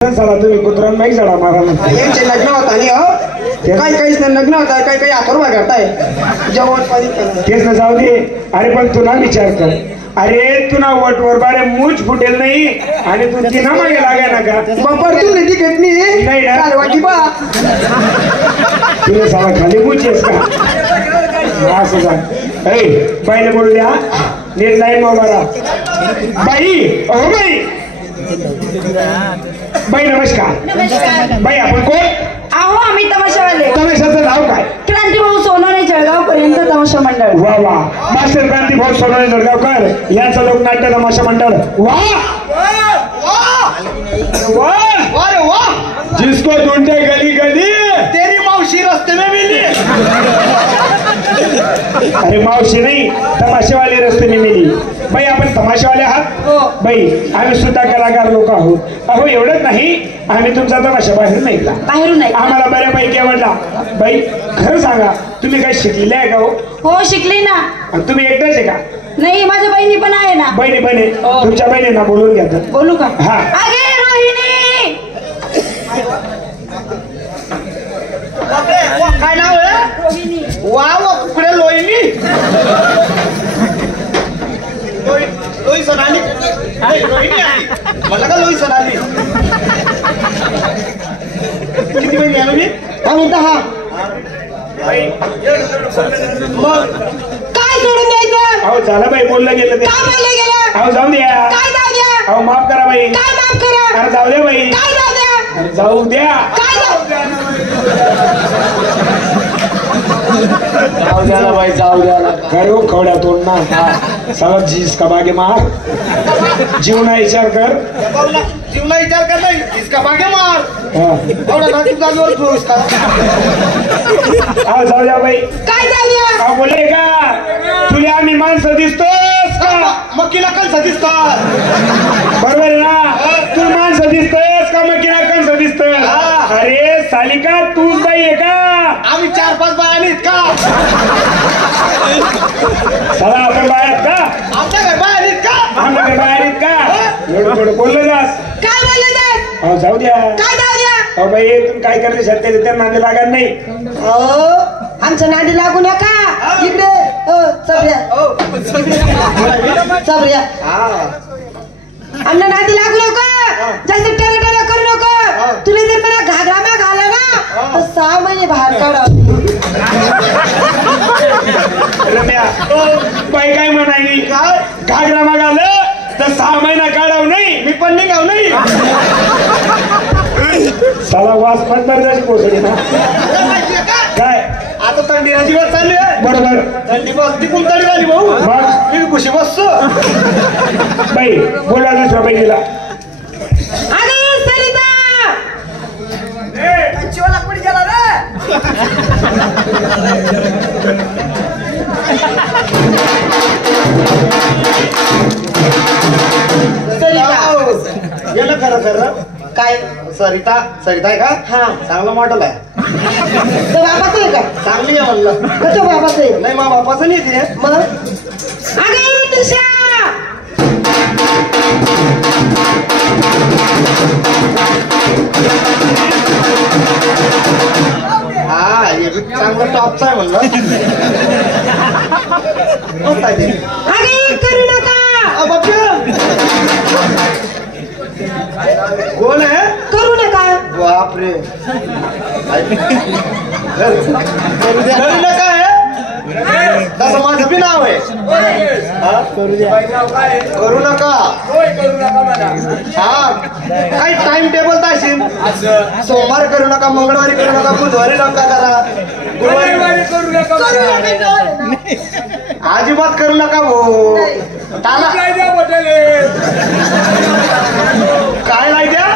चला तुम्ही कुत्र्यान नाही चढा मारा यांचे लग्न होता नाही हो काही काहीच नाही लग्न होता काही काही आथोरवा करताय जेवण तेच ना जाऊ दे. अरे पण तुला विचार कर, अरे तुला वटवर बारे मूच फुटेल नाही आणि तू तिना मागे लागाय ना का बापर तू नाही तिकीट नाही ना वाटी बा तुला साला खाली मूच आहेस का असं सांग. ऐ बाईला बोलू द्या नीट नाही मोबारा बाई. ओ बाई बाई नमस्कार. बाई आपण कोण आहो आम्ही तमाशावाले. तमाशाचं नाव काय? क्रांतीभाऊ सोनवणे जळगाव पर्यंत तमाशा मंडळ. वा वा मास्टर क्रांतीभाऊ सोनवणे जळगावकर यांचं लोकनाट्य तमाशा मंडळ. वा जिसको ढूंढे गली गली तेरी मावशी रस्ते में मिली. अरे मावशी नाही तमाशेवाले रस्ते में मिली. बाई आपण तमाशेवाले आहात? बाई आम्ही सुद्धा कलाकार लोक आहोत. अहो एवढंच नाही आम्ही तुमचा तमाशा बाहेर नाही का बाहेरून नाही आम्हाला बऱ्यापैकी आवडला. बाई खरं सांगा तुम्ही काही शिकलेले आहे का? हो शिकले ना. आणि तुम्ही एकटाच आहे का? नाही माझ्या बहिणी पण आहे ना. बहिणी बहिणी तुमच्या बहिणींना बोलून घ्या. बोलू का? हा. अगे रोहिणी काय नाव आहे? रोहिणी. वा वा कुकडे लोईनी लोई सणाली रोहिणी आली मला का लोई सणाली किती महिने आलो मी आम्ही 10. मग काय सोडून द्यायचं? अहो झालं बाई बोललं गेलं ते. काय बोललं गेलं? अहो जाऊ द्या. काय जाऊ द्या? अहो माफ करा बाई. काय माफ करा? अरे जाऊ द्या बाई. काय जाऊ द्या? अरे जाऊ द्या. काय जाऊ जाऊ द्या ना बाई जाऊ द्या ना करो खवड्या तोड ना सगळं जीस का बागे मार जीवना विचार कर. जीवना विचार कर नाही इसका बागे मार हा. एवढा नाशिक जागेवर ठेवूस का अहो जाऊ द्या बाई. काय जाऊ द्या? अहो बोले का तुला आम्ही माणसं दिसतोस का? मकीला कंस दिसतात बरोबर आहे ना? तू माणसं दिसतोस का मग किंवा कंस दिसतोस? अरे सालिका तूच बाई आहे का? आम्ही 4-5 बायालीत का चला आपण बाहेर का आमच्या घर बायालीत का आम्ही बाहेर का एवढं थोडं बोललं जास. काय बोललं जात? अहो जाऊ द्या. काय जाऊ द्या? अहो बाई तुम्ही काय करते सत्य त्या नांदी लागत नाही. हो आमच्या नांदी लागू नका. इकडे चबऱ्या चबऱ्या आमच्या नांदी लागू नका. जास्त टेरा करू नका. तुला जर मला घागरा घाला ना तर 6 महिने बाहेर काढा. रम्या बाई काय म्हणाली काय घागरा मागालं तर 6 महिना काढाव नाही मी पण निघाव नाही. साला वास पण बरं पोचली ना काय आता थंडीची वेळ चालली आहे बरोबर. थंडी बस ती कोण थंडी झाली भाऊ मग मी खुशी बसतो बाई बोला दुसऱ्या बहिणीला. अगं सरिता शिवाला कुठे गेला रे सरिता गेलं खरं खरं काय सरिता सरिता आहे का हा चांगलं मॉडेल आहे तो बाबाचं आहे का? चांगली आहे म्हणलं का तो बाबाचं आहे? नाही मा बापाचं नाही ते मग अगं तुषा हा हे बी चांगलं टॉपचं आहे म्हणलं मस्त आहे ते अगं करू नका. कोण आहे करू नका. बापरे करू नका आहे तसं माझं बी नाव आहे हा? करू नका हा काही टाइम टेबल ताशील सोमवार करू नका मंगळवारी करू नका बुधवारी नका करा गुरुवारी करू नका अजिबात करू नका भाऊ त्याला काय नाही द्या